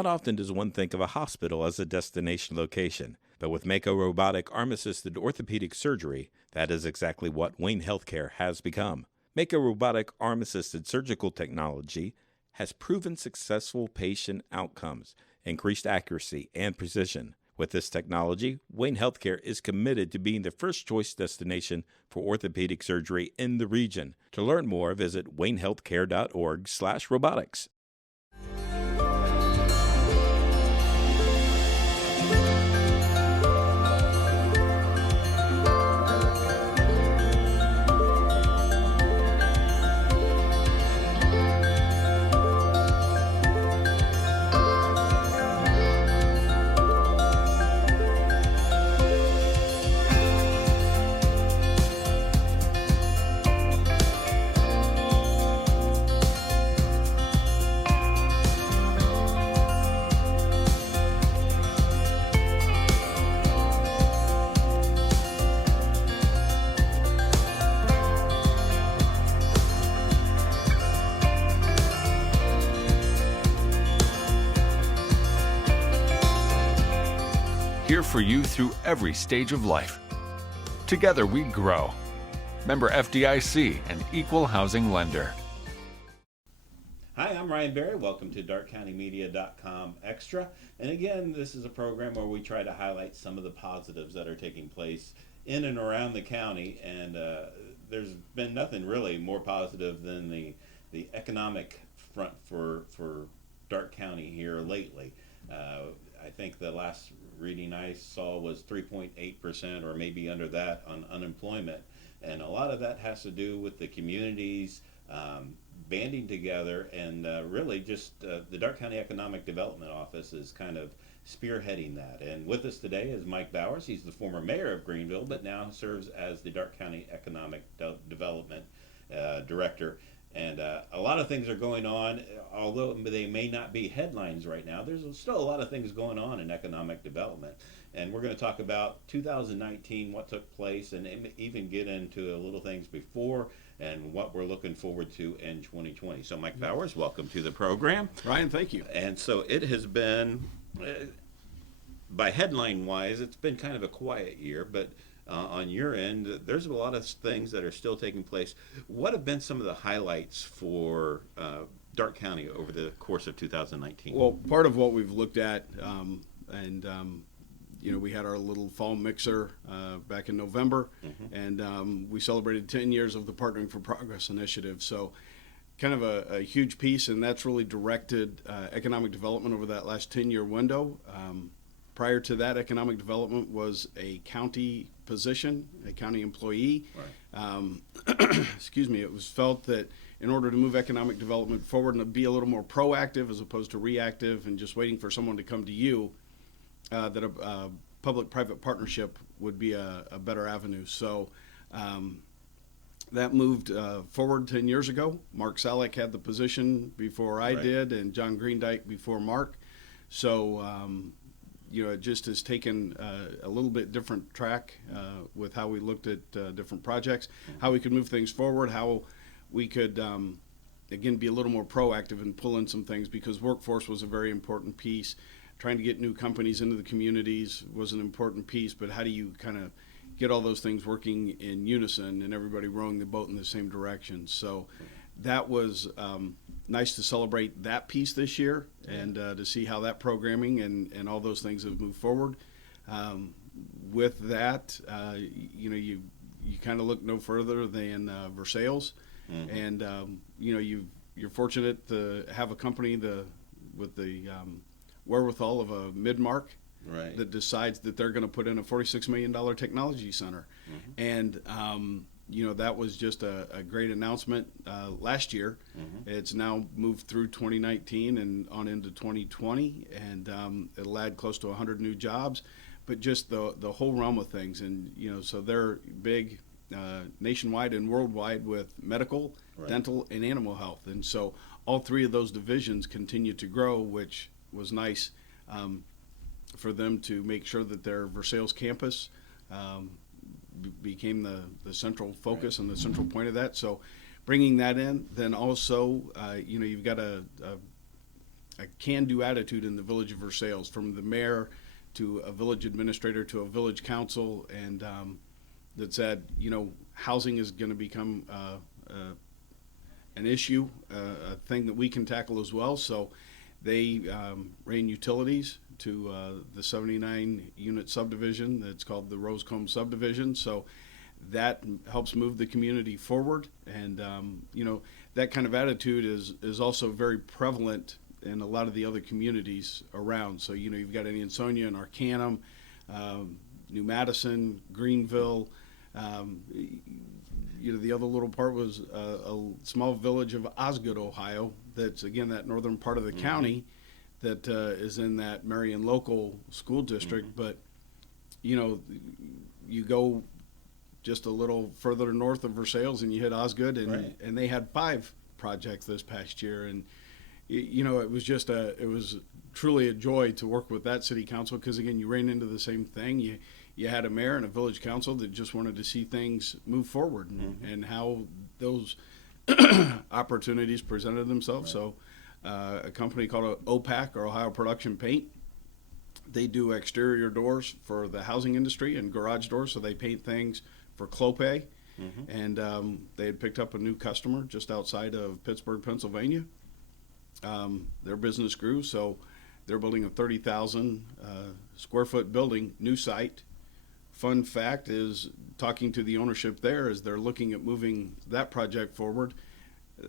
Not often does one think of a hospital as a destination location, but with Mako Robotic Arm-Assisted Orthopedic Surgery, that is exactly what Wayne Healthcare has become. Mako Robotic Arm-Assisted Surgical Technology has proven successful patient outcomes, increased accuracy, and precision. With this technology, Wayne Healthcare is committed to being the first choice destination for orthopedic surgery in the region. To learn more, visit waynehealthcare.org/robotics. Here for you through every stage of life. Together we grow. Member FDIC, an equal housing lender. Hi, I'm Ryan Berry. Welcome to DarkCountyMedia.com Extra. And again, this is a program where we try to highlight some of the positives that are taking place in and around the county. And there's been nothing really more positive than the economic front for Darke County here lately. I think the last reading I saw was 3.8% or maybe under that on unemployment. And a lot of that has to do with the communities banding together and really just the Darke County Economic Development Office is kind of spearheading that. And with us today is Mike Bowers. He's the former mayor of Greenville, but now serves as the Darke County Economic Development Director. And a lot of things are going on, although they may not be headlines right now. There's still a lot of things going on in economic development. And we're going to talk about 2019, what took place, and even get into a little things before and what we're looking forward to in 2020. So Mike Bowers, welcome to the program. Ryan, thank you. And so it has been, by headline wise, it's been kind of a quiet year, but on your end, there's a lot of things that are still taking place. What have been some of the highlights for Darke County over the course of 2019? Well, part of what we've looked at, we had our little fall mixer back in November, and we celebrated 10 years of the Partnering for Progress initiative. So kind of a huge piece, and that's really directed economic development over that last 10-year window. Prior to that, economic development was a county position, a county employee. Right. Excuse me, it was felt that in order to move economic development forward and to be a little more proactive as opposed to reactive and just waiting for someone to come to you, that a public-private partnership would be a better avenue. So that moved forward 10 years ago. Mark Salek had the position before I did, and John Greendyke before Mark. So it just has taken a little bit different track with how we looked at different projects, how we could move things forward, how we could, again, be a little more proactive and pull in some things, because workforce was a very important piece. Trying to get new companies into the communities was an important piece, but how do you kind of get all those things working in unison and everybody rowing the boat in the same direction? So that was nice to celebrate that piece this year and to see how that programming and all those things have moved forward. With that, you kind of look no further than Versailles, and you're fortunate to have a company with the wherewithal of a Midmark that decides that they're going to put in a $46 million technology center, and that was just a great announcement last year. It's now moved through 2019 and on into 2020, and it'll add close to 100 new jobs, but just the whole realm of things. And, so they're big nationwide and worldwide with medical, dental, and animal health. And so all three of those divisions continue to grow, which was nice for them to make sure that their Versailles campus became the central focus and the central point of that. So bringing that in, then also, you've got a can-do attitude in the village of Versailles, from the mayor to a village administrator to a village council, and that said, housing is going to become an issue, a thing that we can tackle as well. So they ran utilities to the 79-unit subdivision that's called the Rosecomb subdivision. So that helps move the community forward. And, that kind of attitude is also very prevalent in a lot of the other communities around. So, you've got Ansonia and Arcanum, New Madison, Greenville. The other little part was a small village of Osgood, Ohio. That's, again, that northern part of the county that is in that Marion local school district. But, you go just a little further north of Versailles and you hit Osgood, and they had 5 projects this past year. And, it was just it was truly a joy to work with that city council, because, again, you ran into the same thing. You had a mayor and a village council that just wanted to see things move forward, and how those opportunities presented themselves. So a company called OPAC, or Ohio Production Paint, they do exterior doors for the housing industry and garage doors. So they paint things for Clopay, and they had picked up a new customer just outside of Pittsburgh, Pennsylvania. Their business grew, so they're building a 30,000 square foot building, new site. Fun fact is, talking to the ownership there, as they're looking at moving that project forward,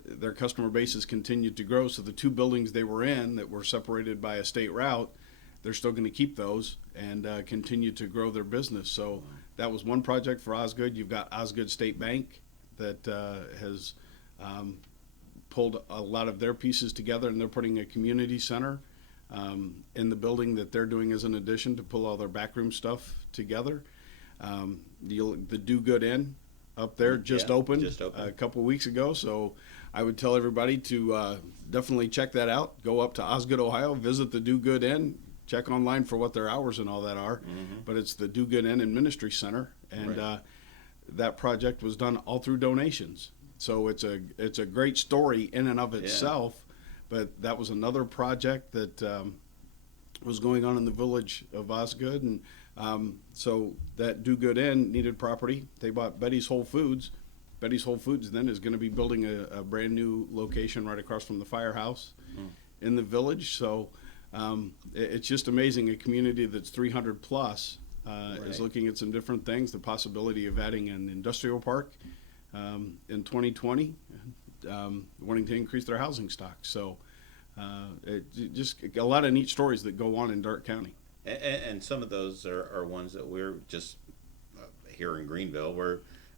their customer base has continued to grow. So the 2 buildings they were in that were separated by a state route, they're still going to keep those and continue to grow their business. So that was one project for Osgood. You've got Osgood State Bank that has pulled a lot of their pieces together, and they're putting a community center in the building that they're doing as an addition to pull all their backroom stuff together. The Do Good Inn up there just opened a couple weeks ago, so I would tell everybody to definitely check that out. Go up to Osgood, Ohio, visit the Do Good Inn, check online for what their hours and all that are. But it's the Do Good Inn and Ministry Center, and that project was done all through donations. So it's a great story in and of itself. But that was another project that was going on in the village of Osgood, and so that Do Good Inn needed property. They bought Betty's Whole Foods. Betty's Whole Foods then is going to be building a brand new location right across from the firehouse in the village. So it's just amazing. A community that's 300 plus is looking at some different things. The possibility of adding an industrial park in 2020, wanting to increase their housing stock. So just a lot of neat stories that go on in Darke County. And some of those are ones that we're just here in Greenville,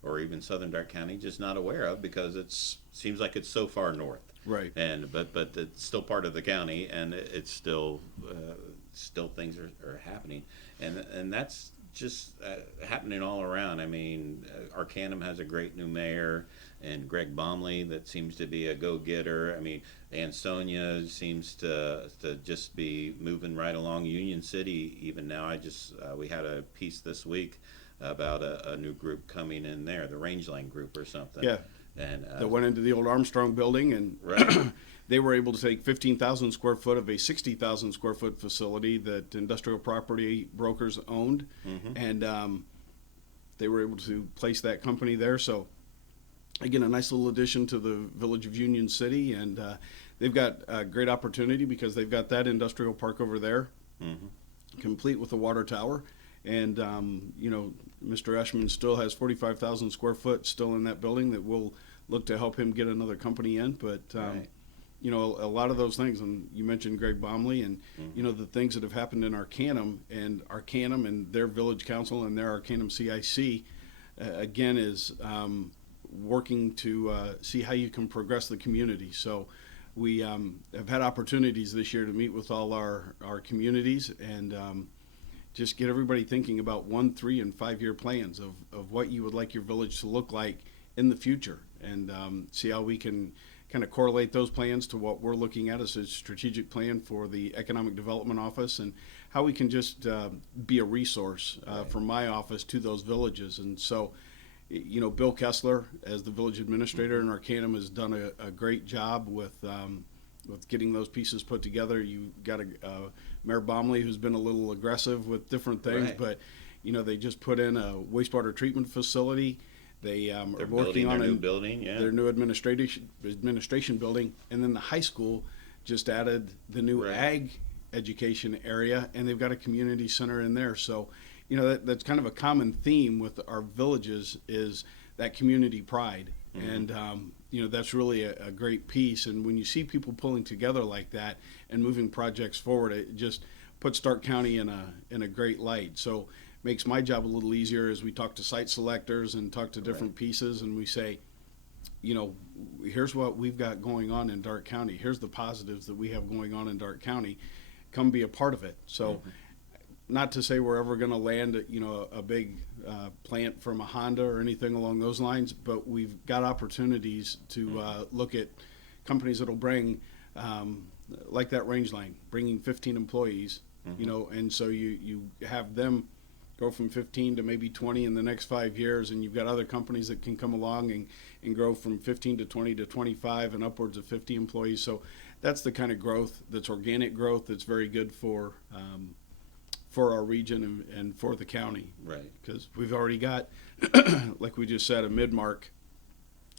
or even Southern Darke County, just not aware of, because it seems like it's so far north. Right. And but it's still part of the county, and it's still things are happening, and that's just happening all around. I mean, Arcanum has a great new mayor, and Greg Baumley that seems to be a go-getter. I mean, Ansonia seems to just be moving right along. Union City, even now, we had a piece this week about a new group coming in there, the Rangeland Group or something. Yeah. And that went into the old Armstrong building, and they were able to take 15,000 square foot of a 60,000 square foot facility that industrial property brokers owned, and they were able to place that company there. So again, a nice little addition to the village of Union City, and they've got a great opportunity because they've got that industrial park over there, complete with the water tower. And, Mr. Eshman still has 45,000 square foot still in that building that will look to help him get another company in. But, a lot of those things, and you mentioned Greg Baumley, and, the things that have happened in Arcanum and their village council and their Arcanum CIC, again, is working to see how you can progress the community. So we have had opportunities this year to meet with all our communities and just get everybody thinking about 1, 3, and 5 year plans of what you would like your village to look like in the future, and see how we can kind of correlate those plans to what we're looking at as a strategic plan for the Economic Development Office, and how we can just be a resource from my office to those villages. And so, Bill Kessler, as the village administrator in Arcanum, has done a great job with with getting those pieces put together. You got Mayor Baumley, who's been a little aggressive with different things, Right. but they just put in a wastewater treatment facility. They're They're working building on their new building, yeah. their new administration building, and then the high school just added the new Right. ag education area, and they've got a community center in there. So, that's kind of a common theme with our villages is that community pride, and that's really a great piece. And when you see people pulling together like that and moving projects forward, it just puts Stark County in a great light. So makes my job a little easier as we talk to site selectors and talk to different pieces, and we say, here's what we've got going on in Darke County. Here's the positives that we have going on in Darke County. Come be a part of it. So, not to say we're ever going to land, a big plant from a Honda or anything along those lines, but we've got opportunities to look at companies that'll bring, like that Range Line, bringing 15 employees, and so you have them go from 15 to maybe 20 in the next 5 years, and you've got other companies that can come along and grow from 15 to 20 to 25 and upwards of 50 employees. So that's the kind of growth that's organic growth that's very good for our region and for the county. Right. Because we've already got, like we just said, a Midmark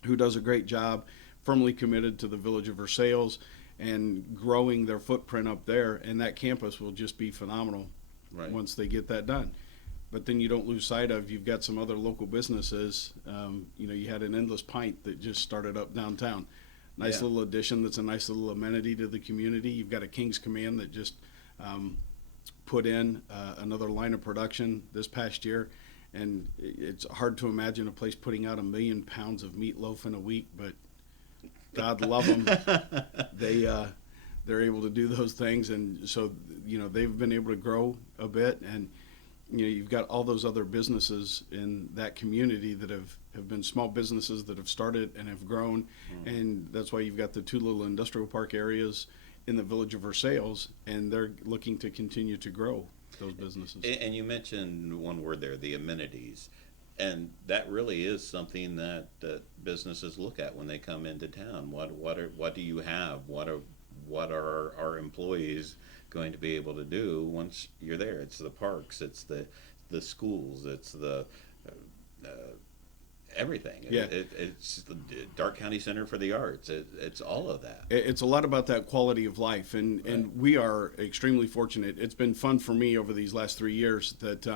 who does a great job, firmly committed to the Village of Versailles and growing their footprint up there, and that campus will just be phenomenal once they get that done. But then you don't lose sight of, you've got some other local businesses. You had an Endless Pint that just started up downtown. Nice little addition that's a nice little amenity to the community. You've got a King's Command that just put in another line of production this past year. And it's hard to imagine a place putting out 1 million pounds of meatloaf in a week, but God love them. They're able to do those things. And so, they've been able to grow a bit. And you've got all those other businesses in that community that have been small businesses that have started and have grown. And that's why you've got the 2 little industrial park areas in the Village of Versailles, and they're looking to continue to grow those businesses. And you mentioned one word there, the amenities. And that really is something that businesses look at when they come into town. What do you have? What are our employees going to be able to do once you're there? It's the parks, it's the schools, it's the everything. Yeah. It's the Darke County Center for the Arts. It's all of that. It's a lot about that quality of life, and we are extremely fortunate. It's been fun for me over these last 3 years that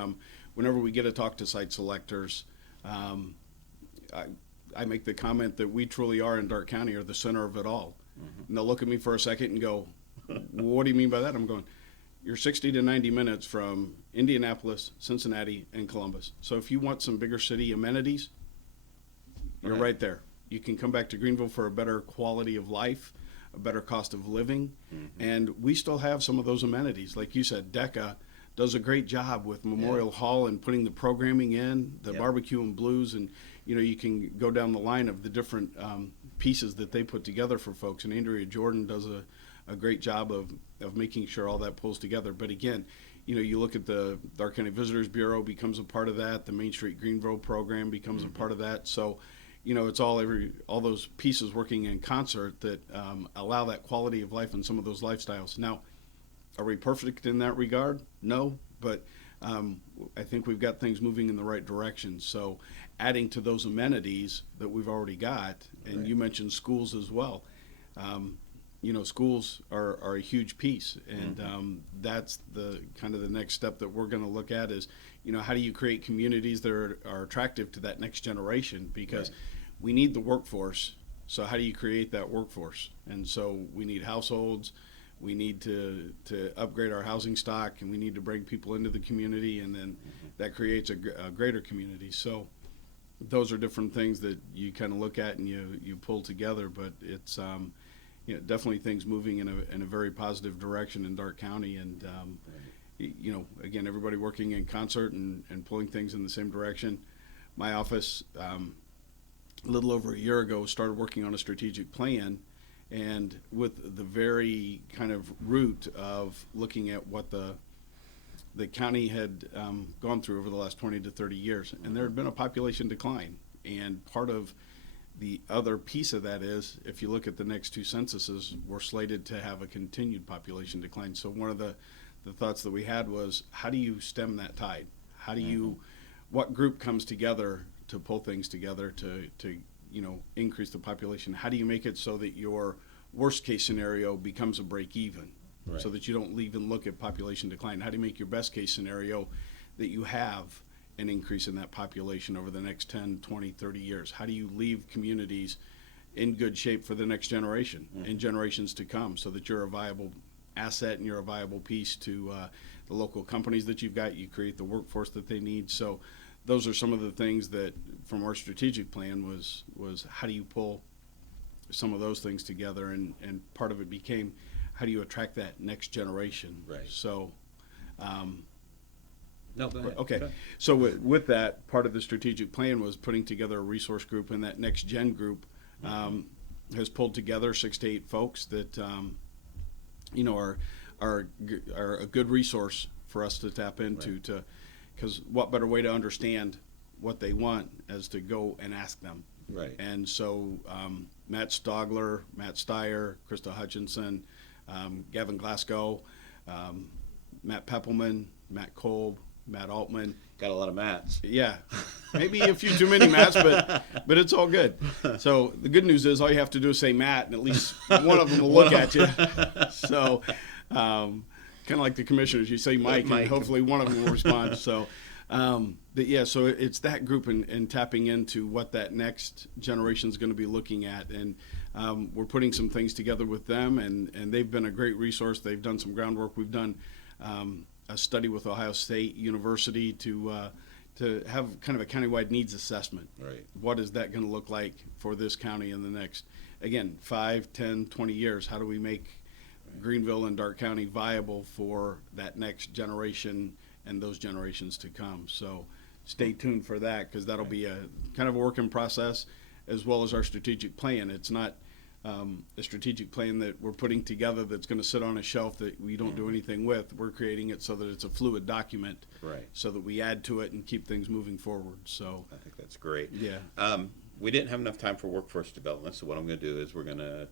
whenever we get to talk to site selectors, I make the comment that we truly are in Darke County are the center of it all. And they'll look at me for a second and go, what do you mean by that? I'm going, you're 60 to 90 minutes from Indianapolis, Cincinnati, and Columbus. So if you want some bigger city amenities, you're right there. You can come back to Greenville for a better quality of life, a better cost of living, and we still have some of those amenities. Like you said, DECA does a great job with Memorial Hall and putting the programming in, the barbecue and blues, and you can go down the line of the different pieces that they put together for folks. And Andrea Jordan does a great job of making sure all that pulls together. But again, you look at the Darke County Visitors Bureau becomes a part of that. The Main Street Greenville program becomes a part of that. So, it's all those pieces working in concert that allow that quality of life and some of those lifestyles. Now, are we perfect in that regard? No, but I think we've got things moving in the right direction. So adding to those amenities that we've already got, and you mentioned schools as well. Schools are a huge piece, and that's the kind of the next step that we're going to look at is, how do you create communities that are attractive to that next generation? Because we need the workforce. So how do you create that workforce? And so we need households. We need to upgrade our housing stock, and we need to bring people into the community, and then that creates a greater community. So those are different things that you kind of look at and you pull together, but it's definitely things moving in a very positive direction in Darke County, and again, everybody working in concert and pulling things in the same direction. My office, a little over a year ago, started working on a strategic plan, and with the very kind of root of looking at what the county had gone through over the last 20 to 30 years, and there had been a population decline, and part of The other piece of that is, if you look at the next two censuses, we're slated to have a continued population decline. So one of the thoughts that we had was, how do you stem that tide? How do you, what group comes together to pull things together to increase the population? How do you make it so that your worst case scenario becomes a break even, Right. so that you don't even look at population decline? How do you make your best case scenario that you have an increase in that population over the next 10, 20, 30 years? How do you leave communities in good shape for the next generation and generations to come, so that you're a viable asset and you're a viable piece to the local companies that you've got? You create the workforce that they need. So those are some of the things that from our strategic plan was how do you pull some of those things together, and part of it became, how do you attract that next generation? Right. So No, go ahead. okay. Go ahead. So with that, part of the strategic plan was putting together a resource group, and that next gen group has pulled together 6 to 8 folks that are a good resource for us to tap into, because what better way to understand what they want as to go and ask them. Right. And so Matt Stogler, Matt Steyer, Krista Hutchinson, Gavin Glasgow, Matt Peppelman, Matt Kolb, Matt Altman. Got a lot of mats. Yeah, maybe a few too many Matts, but it's all good. So the good news is all you have to do is say Matt, and at least one of them will look at you. So kind of like the commissioners, you say Mike, and hopefully one of them will respond. So so it's that group and tapping into what that next generation is going to be looking at, and we're putting some things together with them, and they've been a great resource. They've done some groundwork. We've done a study with Ohio State University to have kind of a countywide needs assessment. Right. What is that going to look like for this county in the next, again, 5, 10, 20 years? How do we make Greenville and Darke County viable for that next generation and those generations to come? So stay tuned for that, because that'll be a kind of a work in process, as well as our strategic plan. It's not a strategic plan that we're putting together that's going to sit on a shelf that we don't do anything with. We're creating it so that it's a fluid document, Right. so that we add to it and keep things moving forward. So I think that's great. yeah. We didn't have enough time for workforce development, so what I'm going to do is we're going to,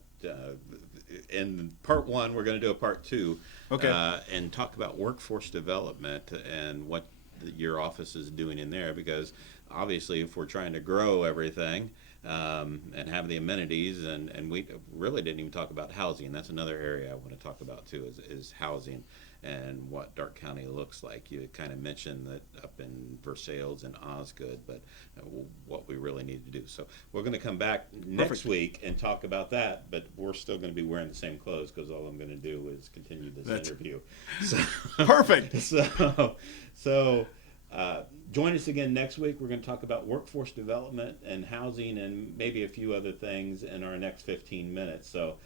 in part 1, we're going to do a part 2, Okay. and talk about workforce development and what your office is doing in there, because obviously if we're trying to grow everything and have the amenities, and we really didn't even talk about housing. That's another area I want to talk about too, is housing and what Darke County looks like. You kind of mentioned that up in Versailles and Osgood, but what we really need to do. So we're going to come back next week and talk about that, but we're still going to be wearing the same clothes, because all I'm going to do is continue this interview. So, Perfect. So join us again next week. We're going to talk about workforce development and housing and maybe a few other things in our next 15 minutes. So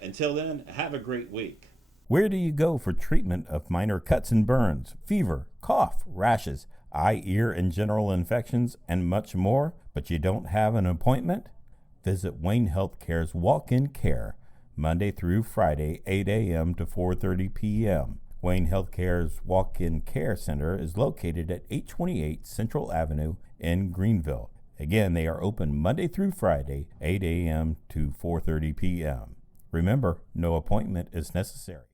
until then, have a great week. Where do you go for treatment of minor cuts and burns, fever, cough, rashes, eye, ear, and general infections, and much more, but you don't have an appointment? Visit Wayne Healthcare's Walk-In Care, Monday through Friday, 8 a.m. to 4:30 p.m. Wayne Healthcare's Walk-In Care Center is located at 828 Central Avenue in Greenville. Again, they are open Monday through Friday, 8 a.m. to 4:30 p.m. Remember, no appointment is necessary.